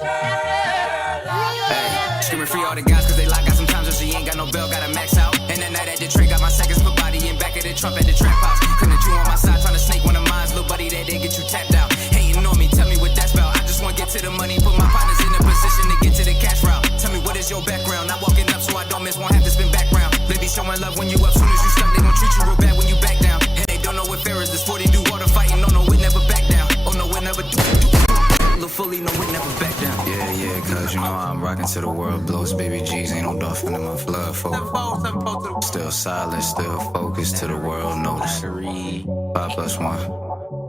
Hey, screaming free all the guys cause they lock out sometimes when she ain't got no bell, gotta max out. And that night at the trick, got my seconds, put body in back of the Trump at the trap house. Couldn't you on my side, trying to snake one of mine's, little buddy that didn't get you tapped out. Hating on me, tell me what that's about. I just wanna get to the money, put my partners in a position to get to the cash route. Tell me what is your background, not walking up so I don't miss, won't have to spin background. They be showing love when you up, soon as you stuck, they gon' treat you real bad when you back down. And they don't know what fair is, this 40 do all the fighting, no, we never back down. Oh no, we never do. Look fully, no, we never back down. Yeah, cause you know I'm rocking till the world blows. Baby G's ain't no dolphin in my flood for. Still silent, still focused till the world notice. 5 plus 1.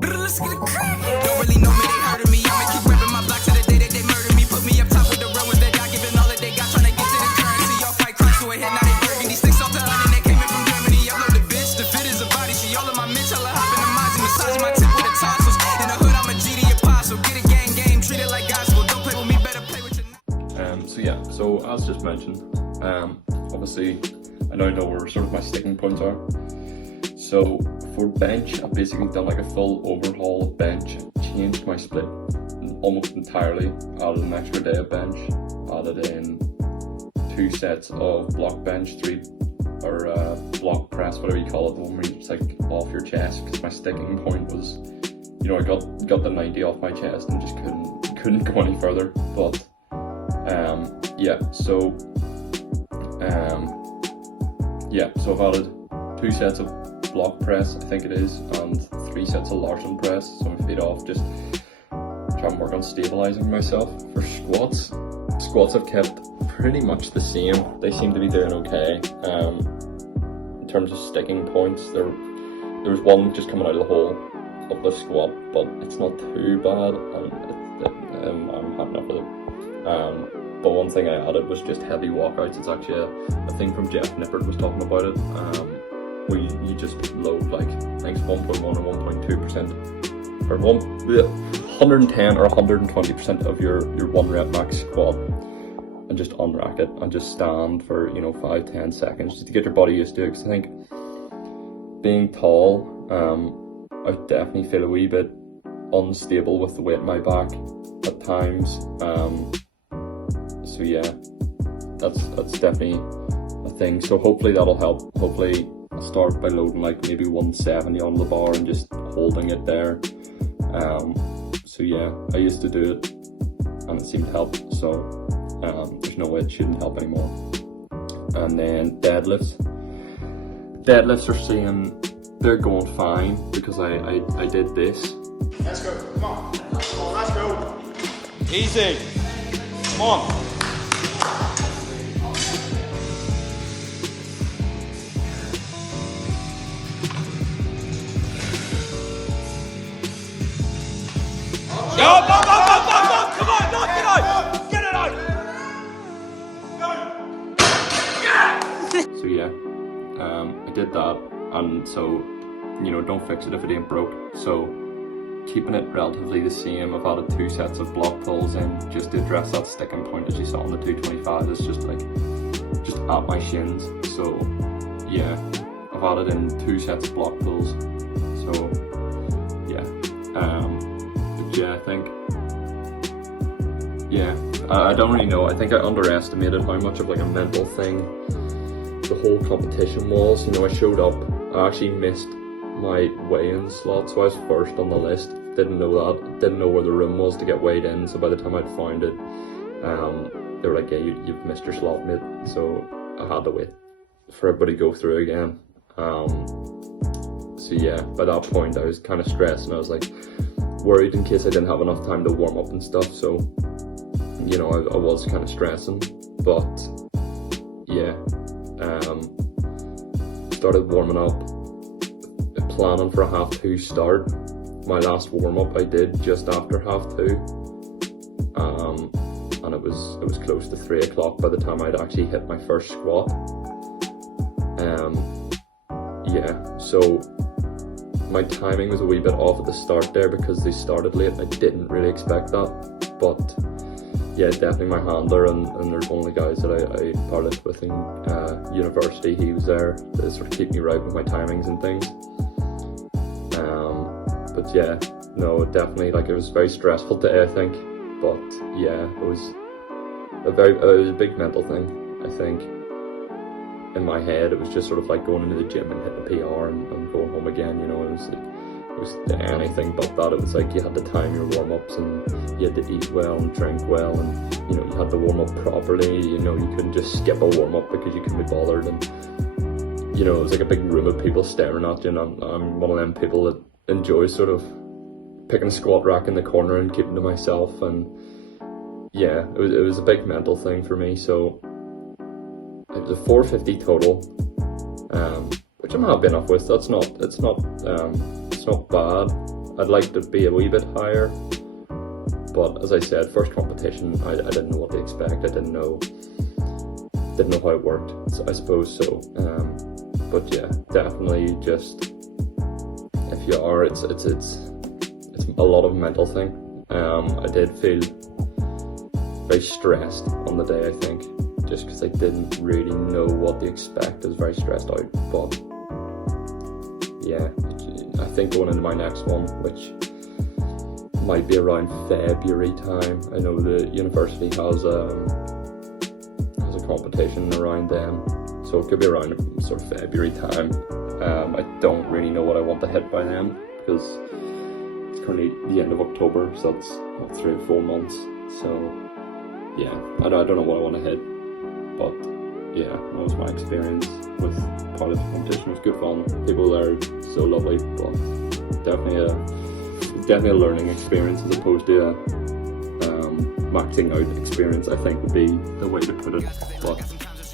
Let's get it crazy. Don't really know me, they hurting me. I'ma keep repping my block to the day that they murder me. Put me up top with the real ones that got giving all that they got, trying to get to the currency. Y'all fight crime to a head, now they burgundy. Sticks off the onion, they came in from Germany. Upload the bitch, the fit is a body. She all in my mitch, hella hop in the minds and massage my tip with the tonsils. In the hood, I'm a GD apostle. Get a gang game, treat it like gospel. Don't play with me, better play with your. So as just mentioned, obviously I now know where sort of my sticking points are. So for bench, I've basically done like a full overhaul of bench, changed my split almost entirely, added an extra day of bench, added in 2 sets of block bench, 3 or block press, whatever you call it, the one where you just like off your chest, because my sticking point was, you know, I got the 90 off my chest and just couldn't go any further. But so I've added 2 sets of block press, I think it is, and 3 sets of Larson press, so my feet off, just try and work on stabilizing myself. For squats I've kept pretty much the same. They seem to be doing okay. In terms of sticking points, there was one just coming out of the hole of the squat, but it's not too bad, and I'm happy enough with it. But one thing I added was just heavy walkouts. It's actually a thing from Jeff Nippert was talking about it, where you just load like, I think it's 1.1 or 1.2%, or 110 or 120% of your 1 rep max squat, and just unrack it and just stand for 5-10 seconds just to get your body used to it. Because I think being tall, I definitely feel a wee bit unstable with the weight in my back at times. So yeah, that's definitely a thing. So hopefully that'll help. Hopefully I'll start by loading like maybe 170 on the bar and just holding it there. So yeah, I used to do it and it seemed to help. So there's no way it shouldn't help anymore. And then deadlifts are saying they're going fine because I did this. Let's go, come on, let's go. Easy, come on. Go, come on, knock it out! Get it out! Go! So yeah, I did that, and so, don't fix it if it ain't broke. So keeping it relatively the same, I've added 2 sets of block pulls in just to address that sticking point as you saw on the 225. It's just at my shins. So yeah, I've added in 2 sets of block pulls. So yeah, I think, I don't really know. I think I underestimated how much of like a mental thing the whole competition was. I showed up, I actually missed my weigh-in slot, so I was first on the list. Didn't know that, didn't know where the room was to get weighed in, so by the time I'd found it, they were like, yeah, you've missed your slot, mate. So I had to wait for everybody to go through again. So yeah, by that point I was kind of stressed and I was like worried in case I didn't have enough time to warm up and stuff. So I was kind of stressing, but yeah, started warming up, planning for a 2:30 start. My last warm-up I did just after 2:30, and it was close to 3 o'clock by the time I'd actually hit my first squat. So my timing was a wee bit off at the start there because they started late. I didn't really expect that, but yeah, definitely my handler and there's one of the guys that I powerlifted with in university, he was there to sort of keep me right with my timings and things. But yeah, no, definitely, like, it was a very stressful day, I think. But yeah, it was a big mental thing. I think in my head it was just sort of like going into the gym and hitting a PR and going home again. You know, it was anything but that. It was like you had to time your warm-ups and you had to eat well and drink well, and you know, you had to warm up properly. You know, you couldn't just skip a warm-up because you couldn't be bothered. And you know, it was like a big room of people staring at you, and I'm one of them people that enjoys sort of picking a squat rack in the corner and keeping to myself. And yeah, it was a big mental thing for me. So it was a 450 total, which I'm happy enough with. It's not bad. I'd like to be a wee bit higher, but as I said, first competition, I didn't know what to expect. I didn't know how it worked, so I suppose so. But yeah, definitely just, if you are, it's a lot of mental thing. I did feel very stressed on the day, I think, just because I didn't really know what to expect. I was very stressed out, but yeah, I think going into my next one, which might be around February time. I know the university has a competition around then, so it could be around sort of February time. I don't really know what I want to hit by then, because it's currently the end of October, so that's 3 or 4 months. So yeah, I don't know what I want to hit, but yeah, that was my experience with powerlifting competition. It was good fun. People there are so lovely, but definitely a learning experience as opposed to a maxing out experience, I think would be the way to put it. But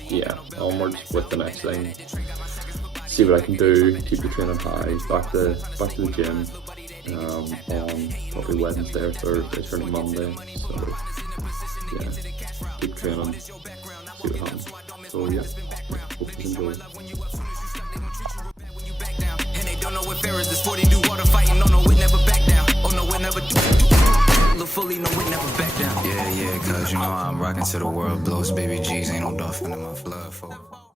yeah, onwards with the next thing. See what I can do, keep the training high, back to the gym on probably Wednesday or Thursday, turning Monday. So yeah, keep training, see what happens. So yeah, hope you enjoy. Don't know what fair is, this 40 do water fighting, no, we never back down. Oh no, we never do. Look fully, no, we never back down. Yeah, cause you know I'm rocking till the world blows. Baby G's ain't no dolphin in my flood, folk.